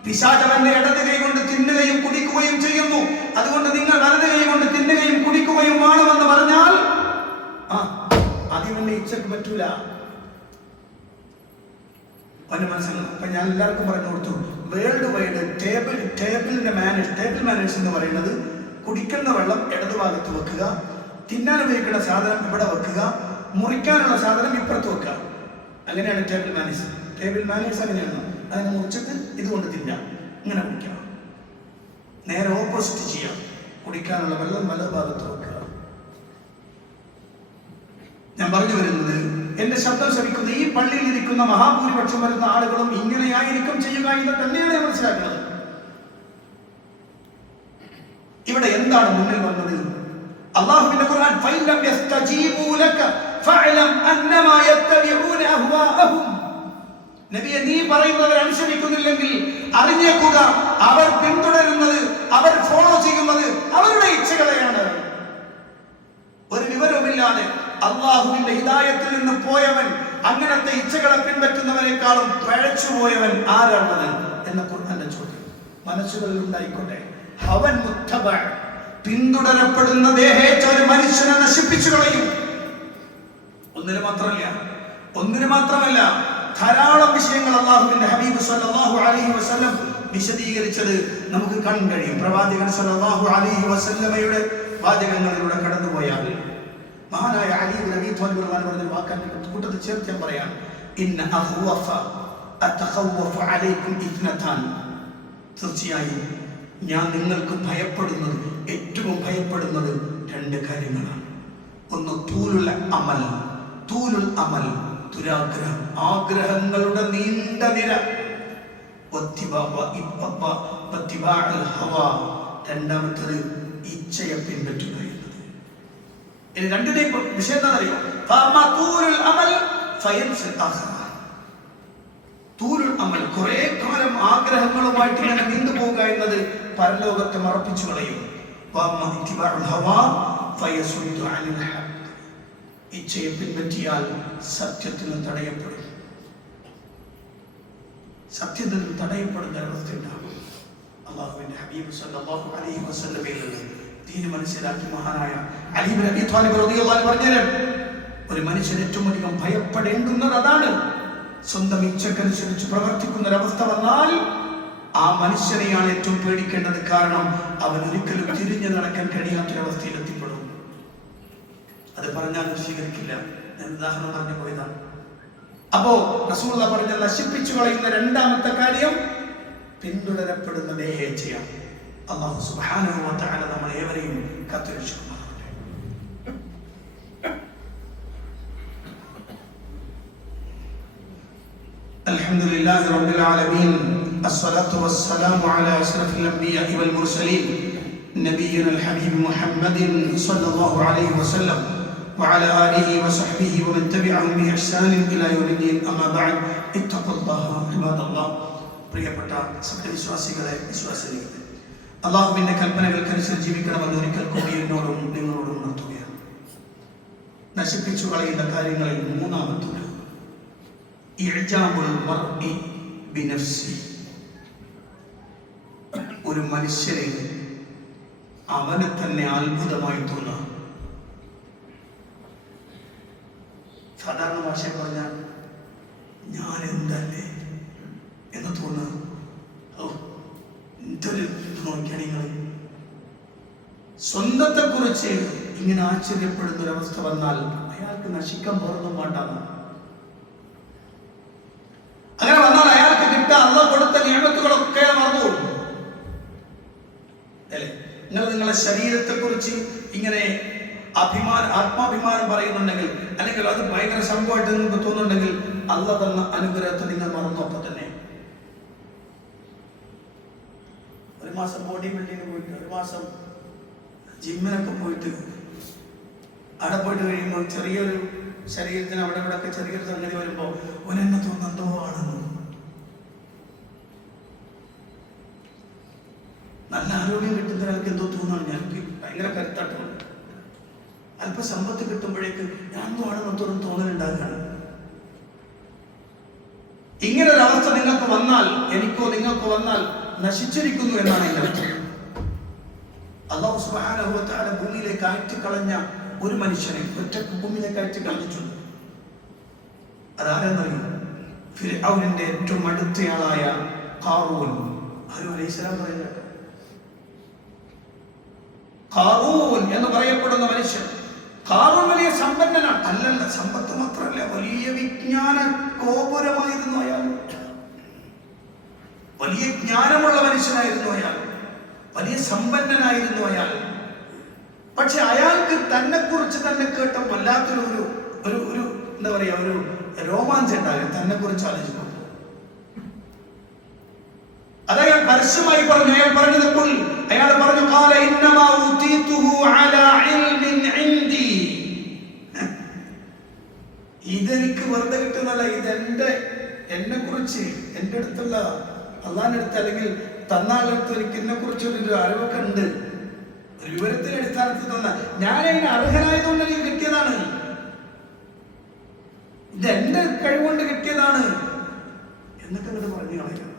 പിശാച് അവന്റെ ഇടത് കൈ കൊണ്ട് തിന്നുകയും കുടിക്കുകയും ചെയ്യുന്നു. അതുകൊണ്ട് നിങ്ങൾ വലത് കൈ കൊണ്ട് തിന്നുകയും കുടിക്കുകയും വേണമെന്ന് പറഞ്ഞാൽ അതിവന്റെ ഇച്ഛക്ക് പറ്റൂല. അവന്റെ മനസ്സിലാണ്. അപ്പൊ ഞാൻ എല്ലാവർക്കും പറഞ്ഞു കൊടുത്തു, വേൾഡ് വൈഡ് ടേബിൾ മാനേഴ്സ് എന്ന് പറയുന്നത് കുടിക്കുന്ന വെള്ളം ഇടതുഭാഗത്ത് വെക്കുക, തിന്നാൻ ഉപയോഗിക്കുന്ന സാധനം ഇവിടെ വെക്കുക, മുറിക്കാനുള്ള സാധനം ഇപ്പുറത്ത് വെക്കുക. അങ്ങനെയാണ് ടേബിൾ മാനേഴ്സ് അങ്ങനെയാണ്. അതിനെ മുറിച്ചിട്ട് ഇതുകൊണ്ട് തിന്നാം, ഇങ്ങനെ കുടിക്കാം. നേരെ ഓപ്പോസിറ്റ് ചെയ്യാം. കുടിക്കാനുള്ള വെള്ളം വലതുഭാഗത്ത് വെക്കുക. ഞാൻ പറഞ്ഞു വരുന്നത്, എന്റെ ശബ്ദം ശ്രമിക്കുന്ന ഈ പള്ളിയിൽ ഇരിക്കുന്ന മഹാഭൂരിപക്ഷം വരുന്ന ആളുകളും ഇങ്ങനെയായിരിക്കും ചെയ്യുക എന്ന് തന്നെയാണ് ഞാൻ മനസ്സിലാക്കുന്നത്. ഇവിടെ എന്താണ് മുന്നിൽ വന്നത്? അല്ലാഹുവിന്റെ ഖുർആൻ ഫൈലം യസ്തജീബൂ ലക ഫഅലം അന്നമാ യത്തബിഊന അഹ്വാഅഹും. നബിയെ, നീ പറയുന്നവർ അനുസരിക്കുന്നില്ലെങ്കിൽ അറിഞ്ഞേക്കുക, അവർ പിന്തുടരുന്നത്, അവർ ഫോളോ ചെയ്യുന്നത് അവരുടെ ഇച്ഛകളെയാണ്. ഒരു വിവരവുമില്ലാതെ അള്ളാഹുവിന്റെ ഹിദായത്തിൽ നിന്ന് പോയവൻ, അങ്ങനത്തെ ഇച്ഛകളെ പിൻപറ്റുന്നവരെക്കാളും പഴച്ചുപോയവൻ ആരാണത് എന്ന ഖുർആന്റെ ചോദ്യം മനസ്സുകളിൽ ഉണ്ടായിക്കോട്ടെ. ഹവൻ മുത്തബ, പിന്തുടരപ്പെടുന്ന ദേഹേച്ച ഒരു മനുഷ്യനെ നശിപ്പിച്ചു കളയും. ഒന്നിന് മാത്രമല്ല ധാരാളം വിഷയങ്ങൾ അല്ലാഹുവിന്റെ ഹബീബ് സല്ലല്ലാഹു അലൈഹി വസല്ലം വിശദീകരിച്ചത് നമുക്ക് കാണാൻ കഴിയും. പ്രവാചകൻ സല്ലല്ലാഹു അലൈഹി വസല്ലമയുടെ വാചകങ്ങളിലൂടെ കടന്നുപോയാൽ മഹാനായ അലി ഇബ്നു അബീ ത്വാലിബ് റളിയല്ലാഹു അൻഹു വാക്കാന്റെ കൂട്ടത്തിൽ ചേർത്ത് ഞാൻ പറയാം, ഇന്ന അഖ്വഫ അതഖവഫ അലൈക്കും ഇത്നതാൻ. തീർച്ചയായും ഞാൻ നിങ്ങൾക്ക് ഭയപ്പെടുന്നത്, ഏറ്റവും ഭയപ്പെടുന്നത് രണ്ട് കാര്യങ്ങളാണ്. ഒന്ന് തൂലുൽ അമൽ, ദുരാഗ്രഹം, ആഗ്രഹങ്ങളുടെ നീണ്ട നിര. രണ്ടാമത്തത് ഇച്ഛയെ പിൻപറ്റുക എന്നത്. ഇനി രണ്ടിനെയും വിഷയം എന്താ അറിയോ? തൂലുൽ അമൽ, കുറെ കാലം ആഗ്രഹങ്ങളുമായിട്ട് ഇങ്ങനെ നീണ്ടുപോവുക എന്നത് പരലോകത്തെ മറപ്പിച്ചു കളയും. ഇച്ഛയെ പിൻപറ്റിയാൽ സത്യത്തിന് തടയപ്പെടും. സത്യത്തിന് തടയപ്പെടുന്ന അവസ്ഥ ഉണ്ടാകും. അല്ലാഹുവിന്റെ ഹബീബ് സല്ലല്ലാഹു അലൈഹി വസല്ലമയിൽ ദീൻ മനസ്സിലാക്കി മഹാനായ അലി ഇബ്നു അബീ ത്വാലിബ് റളിയല്ലാഹു അൻഹു പറഞ്ഞു, ഒരു മനുഷ്യൻ ഏറ്റവും അധികം ഭയപ്പെടേണ്ടുന്നത് അതാണ്. സ്വന്തം ഇച്ഛക്കനുസരിച്ച് പ്രവർത്തിക്കുന്ന ഒരവസ്ഥ വന്നാൽ ആ മനുഷ്യനെയാണ് ഏറ്റവും പേടിക്കേണ്ടത്. കാരണം അവൻ ഒരിക്കലും തിരിഞ്ഞു നടക്കാൻ കഴിയാത്തൊരവസ്ഥയിൽ എത്തിപ്പെടും. അത് പറഞ്ഞാൽ സ്വീകരിക്കില്ല. ഞാൻ ഉദാഹരണം പറഞ്ഞു പോയതാണ്. അപ്പോ റസൂലുള്ളാഹി പറഞ്ഞ നശിപ്പിച്ചു കളയുന്ന രണ്ടാമത്തെ കാര്യം പിന്തുടരപ്പെടുന്ന ദേഹേച്ഛയാണ്. അല്ലാഹു സുബ്ഹാനഹു വ തആല നമ്മൾ ഏവരെയും കാത്തുരക്ഷിക്കുമാറാകട്ടെ. അൽഹംദുലില്ലാഹി റബ്ബിൽ ആലമീൻ, അസ്സലാത്തു വസ്സലാമു അലാ അശ്റഫിൽ അംബിയാഇ വൽ മുർസലീൻ നബിയ്യിനൽ ഹബീബ് മുഹമ്മദിൻ സ്വല്ലല്ലാഹു അലൈഹി വസല്ലം وعلى آله وصحبه ومن تبعهم بإحسان إلى يوم الدين. أما بعد اتقوا الله عباد الله. പ്രിയപ്പെട്ട സത്യവിശ്വാസികളെ, വിശ്വാസികളെ, അല്ലാഹുവിന്റെ കൽപ്പനകൾക്കനുസരിച്ച് ജീവിക്കണമെന്ന് ഒരിക്കൽ കൂടി എന്നോടും നിങ്ങളോടും ഉണർത്തുകയാണ്. നശിപ്പിച്ചു കളയുന്ന കാര്യങ്ങളിൽ മൂന്നാമത്തത് ഇഅ്ജാബുൽ മർഇ ബിനഫ്സി. ഒരു മനുഷ്യനെ അവന് തന്നെ അത്ഭുതമായി തോന്നുക. സാധാരണ ഭാഷയിൽ പറഞ്ഞാൽ ഞാൻ എന്തല്ലേ എന്ന് തോന്നുക. എന്തൊരു നോക്കിയാണ് നിങ്ങൾ സ്വന്തത്തെ കുറിച്ച് ഇങ്ങനെ ആശ്ചര്യപ്പെടുന്ന ഒരവസ്ഥ വന്നാൽ അയാൾക്ക് നശിക്കാൻ പോറൊന്നും വേണ്ടാണ്. അങ്ങനെ വന്നാൽ അയാൾക്ക് കിട്ടാൻ അല്ലാഹു കൊടുത്ത നിഅമത്തുകളൊക്കെ മറന്നു അല്ലേ? നിങ്ങളെ ശരീരത്തെ കുറിച്ച് ഇങ്ങനെ ആത്മാഭിമാനം പറയുന്നുണ്ടെങ്കിൽ, അല്ലെങ്കിൽ അത് ഭയങ്കര സംഭവമായിട്ട് നിങ്ങൾക്ക് തോന്നുന്നുണ്ടെങ്കിൽ അല്ലാഹു തന്ന അനുഗ്രഹത്തെ നിങ്ങൾ മറന്നു. അപ്പൊ തന്നെ ഒരു മാസം ബോഡി ബിൽഡിങ്ങിന് പോയിട്ട്, ഒരു മാസം ജിമ്മിനൊക്കെ പോയിട്ട്, അവിടെ പോയിട്ട് കഴിയുമ്പോൾ ചെറിയൊരു ശരീരത്തിന് അവിടെ ഇവിടെ ഒക്കെ ചെറിയൊരു സംഗതി വരുമ്പോൾ ഓനെന്നെ തോന്നുന്നു എന്തോ ആണെന്ന്. നല്ല ആരോഗ്യം കിട്ടുന്ന ഒരാൾക്ക് എന്തോ തോന്നുന്നു, ഞങ്ങൾക്ക് ഭയങ്കര കരുത്താട്ടമാണ്. അല്പ സമ്പത്ത് കിട്ടുമ്പോഴേക്ക് ഞാൻ ആണെന്നത്തോളം തോന്നലുണ്ടാകുകയാണ്. ഇങ്ങനെ ഒരു അവസ്ഥ നിങ്ങൾക്ക് വന്നാൽ, എനിക്കോ നിങ്ങൾക്കോ വന്നാൽ നശിച്ചിരിക്കുന്നു എന്നാണ് എൻ്റെ അർത്ഥം. അല്ലാഹു സുബ്ഹാനഹു വ തആല ഭൂമിയിലേക്ക് അയറ്റിക്കളഞ്ഞ ഒരു മനുഷ്യനെ ഒറ്റക്ക് ഭൂമിയിലേക്ക് അയറ്റിക്കളഞ്ഞിട്ടുണ്ട്. അതാരെന്നറിയും? ഫിർഔനിന്റെ ഏറ്റവും അടുത്തയാളായ ഖാറൂൻ അലൈഹിസ്സലാം പറയുന്നത്. ഖാറൂൻ എന്ന് പറയപ്പെടുന്ന മനുഷ്യൻ, ഖാറൂൻ വലിയ സമ്പന്നനാണ്. അല്ലല്ല, സമ്പത്ത് മാത്രമല്ല, വലിയ വിജ്ഞാന ഗോപുരമായിരുന്നു അയാൾ. വലിയ ജ്ഞാനമുള്ള മനുഷ്യനായിരുന്നു അയാൾ. വലിയ സമ്പന്നനായിരുന്നു അയാൾ. പക്ഷെ അയാൾക്ക് തന്നെ കുറിച്ച് തന്നെ കേട്ട വല്ലാത്തൊരു ഒരു ഒരു എന്താ പറയാ, ഒരു രോമാഞ്ചം ഉണ്ടാകും തന്നെ കുറിച്ച് ആലോചിക്കുമ്പോൾ. അതയാൾ പരസ്യമായി പറഞ്ഞു. അയാൾ പറഞ്ഞപ്പോൾ അയാൾ പറഞ്ഞു, ഖാല ഇന്നമാ ഉതീതുഹു അലാ ഇൽമിൻ ഇൻദി. ഇതെനിക്ക് വെറുതെ കിട്ടുന്നല്ല, ഇതെന്റെ എന്നെ കുറിച്ച് എന്റെ അടുത്തുള്ള അള്ളാഹിന്റെ അടുത്ത് അല്ലെങ്കിൽ തന്നാളടുത്ത് എനിക്ക് എന്നെ കുറിച്ചൊരു അറിവൊക്കെ ഉണ്ട്. ഒരു വിവരത്തിന്റെ അടിസ്ഥാനത്തിൽ തന്ന ഞാൻ അതിന് അർഹനായതുകൊണ്ട് എനിക്ക് കിട്ടിയതാണ്. ഇത് എന്റെ കഴിവുകൊണ്ട് കിട്ടിയതാണ് എന്നൊക്കെ ഇങ്ങോട്ട് പറഞ്ഞു കളയുക.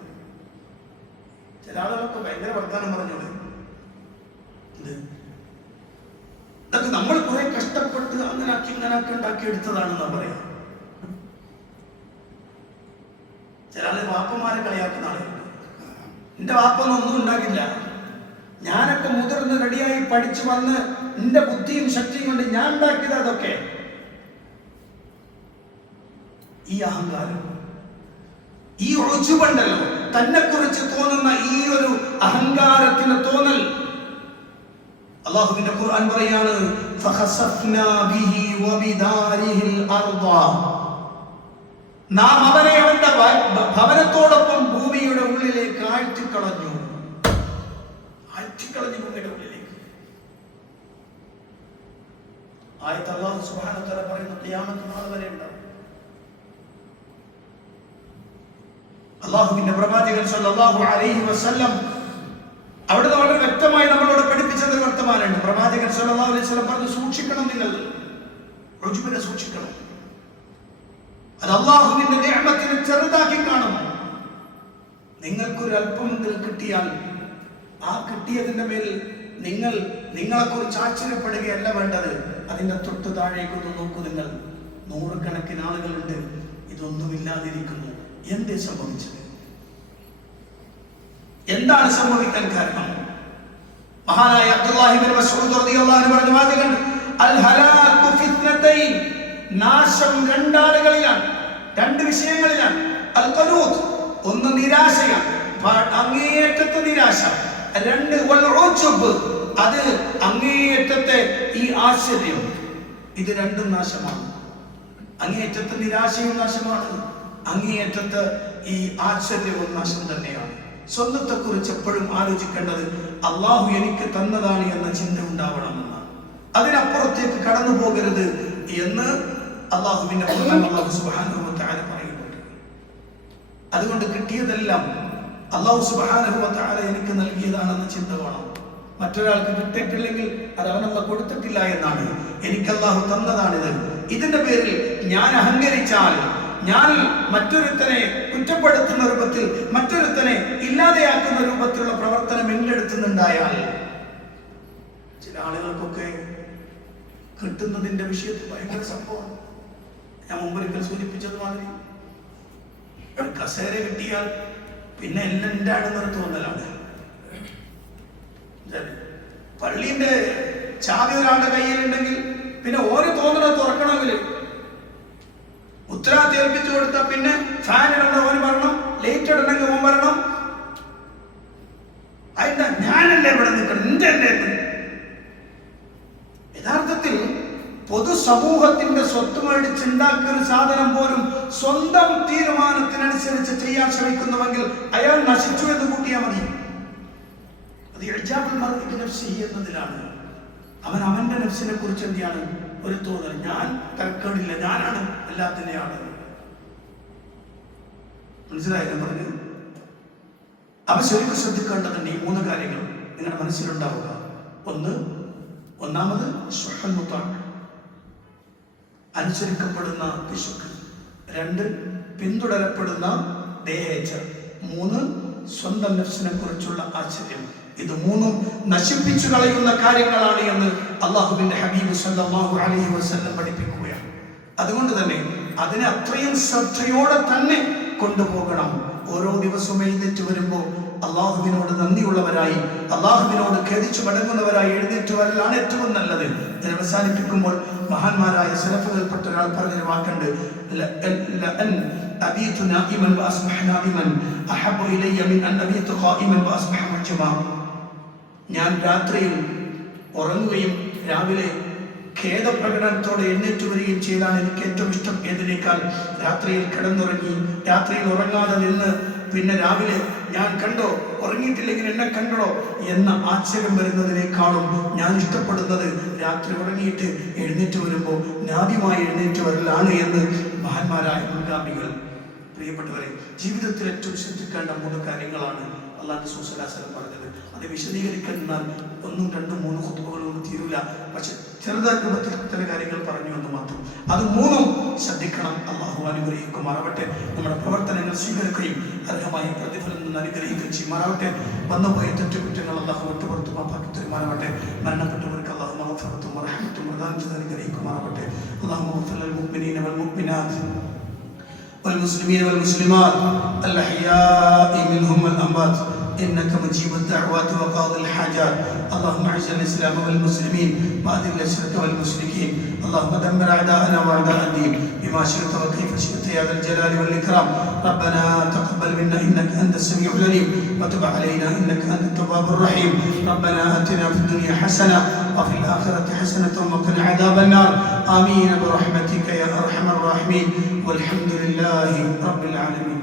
ചില ആളുകളൊക്കെ ഭയങ്കര വർത്താനം പറഞ്ഞോളെ. ഇതൊക്കെ നമ്മൾ കുറെ കഷ്ടപ്പെട്ട് അങ്ങനാക്കി ഇങ്ങനാക്കി ഉണ്ടാക്കിയെടുത്തതാണെന്നാ പറയാ. ചില ആള് വാപ്പന്മാരെ കളിയാക്കുന്ന ആളുകളുണ്ട്. എന്റെ വാപ്പൊന്നും ഉണ്ടാക്കില്ല, ഞാനൊക്കെ മുതിർന്ന് റെഡിയായി പഠിച്ചു വന്ന് എന്റെ ബുദ്ധിയും ശക്തിയും കൊണ്ട് ഞാൻ ഉണ്ടാക്കിയത്. അതൊക്കെ ഈ അഹങ്കാരം, ഈ ഒഴുച്ചുണ്ടല്ലോ, തന്നെ കുറിച്ച് തോന്നുന്ന ഈ ഒരു അഹങ്കാരത്തിന് തോന്നൽ. അല്ലാഹുവിന്റെ ഖുർആൻ പറയാണ്, ഫഖസഫ്നാ ബിഹി വബിദാരിഹിൽ അർദ. നാം അവനെ അവന്റെ ഭവനത്തോടൊപ്പം ഭൂമിയുടെ ഉള്ളിലേക്ക് ആഴ്ത്തിക്കളഞ്ഞു. ഭൂമിയുടെ ഉള്ളിലേക്ക്. ആയത്ത് അല്ലാഹു സുബ്ഹാനഹു വ തആല പറയുന്നു, ഖിയാമത്ത് നാൾ വരെ ഉണ്ടാവും. അല്ലാഹുവിന്റെ പ്രവാചകൻ സല്ലല്ലാഹു അലൈഹി വസല്ലം അവിടുന്ന് വളരെ വ്യക്തമായി നമ്മളോട് പഠിപ്പിച്ചത് വർത്തമാനമാണ്. പ്രവാചകൻ സല്ലല്ലാഹു അലൈഹി വസല്ലം പറഞ്ഞു, സൂക്ഷിക്കണം, നിങ്ങൾ ഉജ്ബിനെ സൂക്ഷിക്കണം. അത് അല്ലാഹുവിന്റെ നിഅമത്തിനെ ചെറുതാക്കി കാണും. നിങ്ങൾക്കൊരു അല്പമെങ്കിലും കിട്ടിയാൽ ആ കിട്ടിയതിന്റെ മേൽ നിങ്ങളെക്കുറിച്ച് ആശ്ചര്യപ്പെടുകയല്ല വേണ്ടത്. അതിന്റെ തൊട്ട് താഴേക്കൊന്ന് നോക്കൂ നിങ്ങൾ. നൂറുകണക്കിന് ആളുകളുണ്ട് ഇതൊന്നുമില്ലാതിരിക്കുന്നു. എന്തേ സംഭവിച്ചത്? എന്താണ് സംഭവിക്കാൻ കാരണം? മഹാനായ അബ്ദുല്ലാഹി ഇബ്നു മസ്ഊദ് റളിയല്ലാഹു അൻഹു പറഞ്ഞു, വാചകം അൽ ഹലാകു ഫിത്നതൈൻ, നാശം രണ്ടാളുകളിലാണ്, രണ്ട് വിഷയങ്ങളിലാണ്. അൽ ഖനൂത്, ഒന്ന് നിരാശയാണ്, അങ്ങേയറ്റത്തെ നിരാശ. രണ്ട് വൽ ഉജ്ബ്, അത് അങ്ങേയറ്റത്തെ ഈ ആശ്ചര്യം. ഇത് രണ്ടും നാശമാണ്. അങ്ങേയറ്റത്തെ നിരാശയും നാശമാണ്, അങ്ങേയറ്റത്ത് ഈ ആശ്ചര്യവും നാശം തന്നെയാണ്. സ്വന്തത്തെ കുറിച്ച് എപ്പോഴും ആലോചിക്കേണ്ടത് അള്ളാഹു എനിക്ക് തന്നതാണ് എന്ന ചിന്ത ഉണ്ടാവണമെന്നാണ്. അതിനപ്പുറത്തേക്ക് കടന്നു പോകരുത് എന്ന് അള്ളാഹുവിന്റെ അല്ലാഹു സുബ്ഹാനഹു വ തആല പറയുന്നുണ്ട്. അതുകൊണ്ട് കിട്ടിയതെല്ലാം അല്ലാഹു സുബ്ഹാനഹു വ തആല എനിക്ക് നൽകിയതാണെന്ന ചിന്ത വേണം. മറ്റൊരാൾക്ക് കിട്ടിയിട്ടില്ലെങ്കിൽ അത് അവനല്ല കൊടുത്തിട്ടില്ല എന്നാണ്. എനിക്ക് അല്ലാഹു തന്നതാണിത്. ഇതിന്റെ പേരിൽ ഞാൻ അഹങ്കരിച്ചാൽ, ഞാൻ മറ്റൊരുത്തനെ കുറ്റപ്പെടുത്തുന്ന രൂപത്തിൽ, മറ്റൊരുത്തനെ ഇല്ലാതെയാക്കുന്ന രൂപത്തിലുള്ള പ്രവർത്തനം എന്റെ അടുത്തുനിന്നുണ്ടായാൽ, ചില ആളുകൾക്കൊക്കെ കിട്ടുന്നതിന്റെ വിഷയത്തിൽ ഭയങ്കര സംഭവമാണ്. ഞാൻ മുമ്പൊരിക്കൽ സൂചിപ്പിച്ചത് മാതിരി കസേര കിട്ടിയാൽ പിന്നെ എല്ലാം എൻ്റെ ആണെന്നൊരു തോന്നലാണ്. പള്ളിന്റെ ചാവി ഒരാളുടെ കയ്യിലുണ്ടെങ്കിൽ പിന്നെ ഓരോ തോന്നണ തുറക്കണമെങ്കിൽ ഉത്തരവാദിത്തം ഏൽപ്പിച്ചു കൊടുത്താൽ പിന്നെ ഫാൻ ഇടണ്ട ഓന് വരണം, ലൈറ്റ് ഇടണമെങ്കിൽ ഓൻ വരണം. അതിന്റെ ഞാനല്ലേ ഇവിടെ നിൽക്കണം, എന്റെ അല്ലേ. യഥാർത്ഥത്തിൽ പൊതുസമൂഹത്തിന്റെ സ്വത്ത് മേടിച്ചുണ്ടാക്കിയ ഒരു സാധനം പോലും സ്വന്തം തീരുമാനത്തിനനുസരിച്ച് ചെയ്യാൻ ശ്രമിക്കുന്നുവെങ്കിൽ അയാൾ നശിച്ചു എന്ന് കൂട്ടിയാൽ മതി. അത് ഇഅ്ജാബുൽ മർഇ നഫ്സിഹി എന്നതിലാണ്. അവൻ അവന്റെ നഫ്സിനെ കുറിച്ച് എന്താണ് ഒരു തോന്നൽ, ഞാൻ തരക്കേടില്ല, ഞാനാണ് എല്ലാത്തിൻ്റെ ആള്. മനസ്സിലായി പറഞ്ഞു? അവ ശരിക്കും ശ്രദ്ധിക്കേണ്ടതുണ്ട്. ഈ മൂന്ന് കാര്യങ്ങൾ നിങ്ങളുടെ മനസ്സിലുണ്ടാവുക. ഒന്നാമത് ശുഹ്ഉൽ മുത്താഅ, അനുസരിക്കപ്പെടുന്ന പിശുക്ക്. രണ്ട്, പിന്തുടരപ്പെടുന്ന ദേഹേച്ഛ. മൂന്ന്, സ്വന്തം നഫ്സിനെ കുറിച്ചുള്ള ആശ്ചര്യം. ഇത് മൂന്നും നശിപ്പിച്ചു കളയുന്ന കാര്യങ്ങളാണ് എന്ന് അല്ലാഹുവിന്റെ ഹബീബ് സല്ലല്ലാഹു അലൈഹി വസല്ലം പഠിപ്പിക്കുകയാണ്. അതുകൊണ്ട് തന്നെ അതിനെ അത്രയും ശ്രദ്ധയോടെ തന്നെ കൊണ്ടുപോകണം. ഓരോ ദിവസവും എഴുന്നേറ്റ് വരുമ്പോൾ അള്ളാഹുവിനോട് നന്ദിയുള്ളവരായി, അള്ളാഹുവിനോട് ഖേദിച്ചു മടങ്ങുന്നവരായി എഴുന്നേറ്റ് വരലാണ് ഏറ്റവും നല്ലത്. ഇത് അവസാനിപ്പിക്കുമ്പോൾ മഹാന്മാരായ സലഫുകൾപ്പെട്ട ഒരാൾ പറഞ്ഞൊരു വാക്കുണ്ട്, അബീതു നാഇമൻ വഅസ്ബഹ നാഇമൻ അഹബ്ബു ഇലയ്യ മിൻ അൻ അബീതു ഖായിമൻ വഅസ്ബഹ മുജ്മഅ. ഞാൻ രാത്രിയിൽ ഉറങ്ങുകയും രാവിലെ ഖേദപ്രകടനത്തോടെ എഴുന്നേറ്റ് വരികയും ചെയ്താണ് എനിക്ക് ഏറ്റവും ഇഷ്ടം എന്നതിനേക്കാൾ രാത്രിയിൽ കിടന്നുറങ്ങി രാത്രിയിൽ ഉറങ്ങാതെ നിന്ന് പിന്നെ രാവിലെ ഞാൻ കണ്ടോ, ഉറങ്ങിയിട്ടില്ലെങ്കിൽ എന്നെ കണ്ടോ എന്ന ആശ്ചര്യം വരുന്നതിനേക്കാളും ഞാൻ ഇഷ്ടപ്പെടുന്നത് രാത്രി ഉറങ്ങിയിട്ട് എഴുന്നേറ്റ് വരുമ്പോൾ നാദിമായി എഴുന്നേറ്റ് വരലാണ് എന്ന് മഹാന്മാരായ മുൻഗാമികൾ. പ്രിയപ്പെട്ടവരെ, ജീവിതത്തിൽ ഏറ്റവും ശ്രദ്ധിക്കേണ്ട 3 കാര്യങ്ങളാണ് അല്ലാഹു റസൂൽ സ്വല്ലല്ലാഹു അലൈഹി വസല്ലം പറഞ്ഞത്. അത് വിശദീകരിക്കാൻ 1, 2, 3 ഖുതുബകളൊന്നും തീരൂല. പക്ഷെ ചെറുതായ രൂപത്തിൽ ചില കാര്യങ്ങൾ പറഞ്ഞു എന്ന് മാത്രം. അത് 3 ശ്രദ്ധിക്കണം. അള്ളാഹു അനുഗ്രഹിക്കുമാറാവട്ടെ. നമ്മുടെ പ്രവർത്തനങ്ങൾ സ്വീകരിക്കുകയും അർഹമായ പ്രതിഫലം നിന്ന് അനുഗ്രഹിക്കുകയും ചെയ്യുമാറാവട്ടെ. വന്നുപോയ തെറ്റുകുറ്റങ്ങൾ അള്ളാഹു വിട്ടുപുറത്തു മാപ്പാക്കി തരുമാറാവട്ടെ. മരണപ്പെട്ടവർക്ക് അള്ളാഹു മഗ്ഫിറത്തും റഹ്മത്തും പ്രദാനം ചെയ്ത് അനുഗ്രഹിക്കുമാറാവട്ടെ. അല്ലാഹു മഗ്ഫിർ ലിൽ മുഅ്മിനീന വൽ മുഅ്മിനാത്ത് والمسلمين والمسلمات الأحياء منهم والأموات إنك مجيب الدعوات وقاضي الحاجات. اللهم أعز الإسلام والمسلمين وأذل الشرك والمشركين. اللهم دمر أعداءنا وأعداء الدين بما شئت وكيف شئت يا ذا الجلال والإكرام. ربنا تقبل منا إنك أنت السميع العليم وتب علينا إنك أنت التواب الرحيم. ربنا آتنا في الدنيا حسنة وفي الآخرة حسنة وقنا عذاب النار. آمين برحمتك يا أرحم الراحمين والحمد لله رب العالمين.